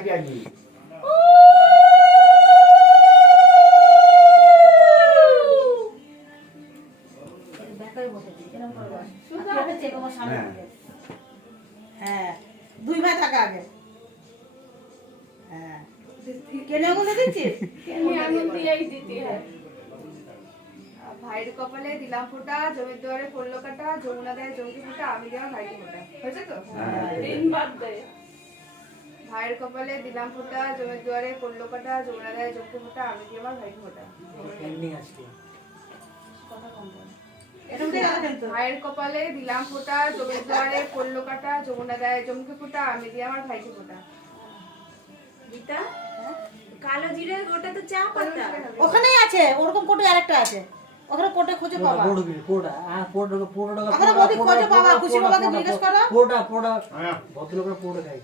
কাটি আসবি। হ্যাঁ, দুই ভাই থাকা আগে। হ্যাঁ, কেন বলে দিচ্ছিস? ভাইয়ের কপালে দিলাম ফোঁটা, জমির দুয়ারে পড়লো কাটা, যমুনা দেয় জমকি ফোঁটা, আমি দিয়ে আমার ভাইকে ফোঁটা। হয়েছে তো? ভাইয়ের কপালে দিলাম ফোঁটা, জমির দুয়ারে পড়লো কাটা, যমুনা দেয় জমকি ফোঁটা, আমি দিয়ে আমার ভাইকে ফোঁটা। ভাইয়ের কপালে দিলাম ফোঁটা, জমির দুয়ারে পড়লো কাটা, যমুনা দেয় জমকি ফোঁটা, আমি দিয়ে আমার ভাইকে ফোঁটা। গীতা, কালো জিরে ওটা তো চা পাতা। ওখানেই আছে, ওরকম কোটে আরেকটা আছে। ওখানে কোটে খুঁজে পাবা। পোড়া ওখানে বৌদি খুঁজে পাবা, খুশি বাবাকে জিজ্ঞেস করো। পোড়া ভদ্রলোকের পোড়া খাই।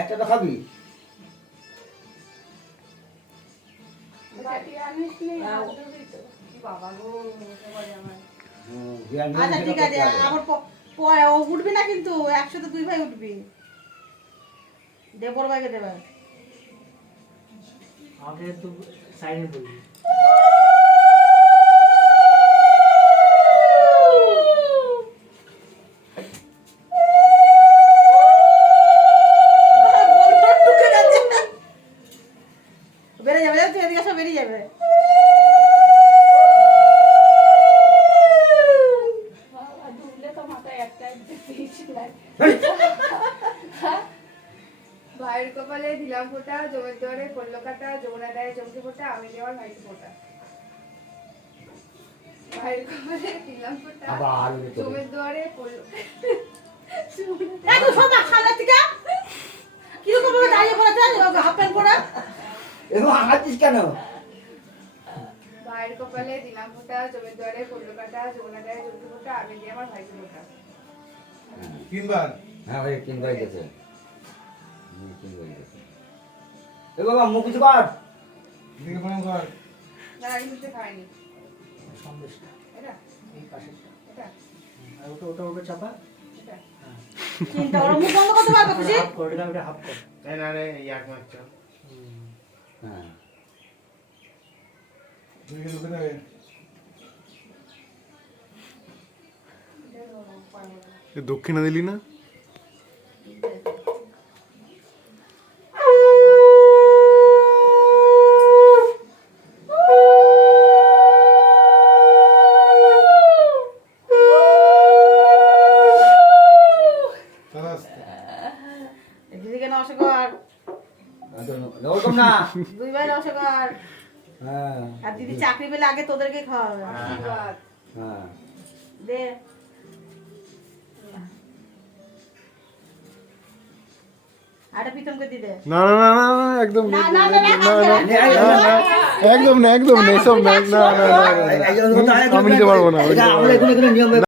একটা তো খাবি। বাবা গো, সবাই আমার। আচ্ছা ঠিক আছে, আমার ও উঠবি না কিন্তু, একসাথে দুই ভাই উঠবি। দেবর ভাইকে দেবে। আগে তো সাইলেন্ট করবি। বেরিয়ে যাবে, তুই এদিকে আসো, বেরিয়ে যাবে। ভাইয়ের কপালে দিলাম ফোঁটা, জমির দুয়ারে পড়লো কাটা, যমুনা দেয় জমকি ফোঁটা, আমি দিয়ে আমার ভাইকে ফোঁটা। ভাইয়ের কপালে দিলাম ফোঁটা, আবার জমির দুয়ারে পড়লো একটু শোনা খালা থেকে কিরকম ভাবে দাঁড়িয়ে পড়েছে, হাফ প্যান্ট পরা। এরকম হাঁটিস কেন? ভাইয়ের কপালে দিলাম ফোঁটা, জমির দুয়ারে পড়লো কাটা, যমুনা দেয় জমকি ফোঁটা, আমি দিয়ে আমার ভাইকে ফোঁটা। তিনবার। হ্যাঁ ভাই, তিনবার গেছে। তিনবার গেছে। এ বাবা মুখ কিছু কর। দিকে প্রণাম কর। না, আমি কিছু খাইনি। সন্দেশটা এটা এই পাশেরটা। এটা আর ওটা চাপা। এটা চিন্তা ওর মুখ বন্ধ করতে পারবে খুশি? হাফ করে ওটা হাফ কর। এই না রে, এক মাছ চল। হ্যাঁ। দিকে ঢুকে যাবে। দক্ষিণা দিলি না? দিদিকে নমস্কার, ওরকম না। দুই ভাই নমস্কার। হ্যাঁ। আর দিদি চাকরি পেলে আগে তোদেরকে খাওয়াবে। আশীর্বাদ। হ্যাঁ। দে আটা পিতমকে দি দে। না না না না না, একদম না না, না না একদম না, একদম না, এসব না, না না না, না, না। আমি নিতে পারবো না।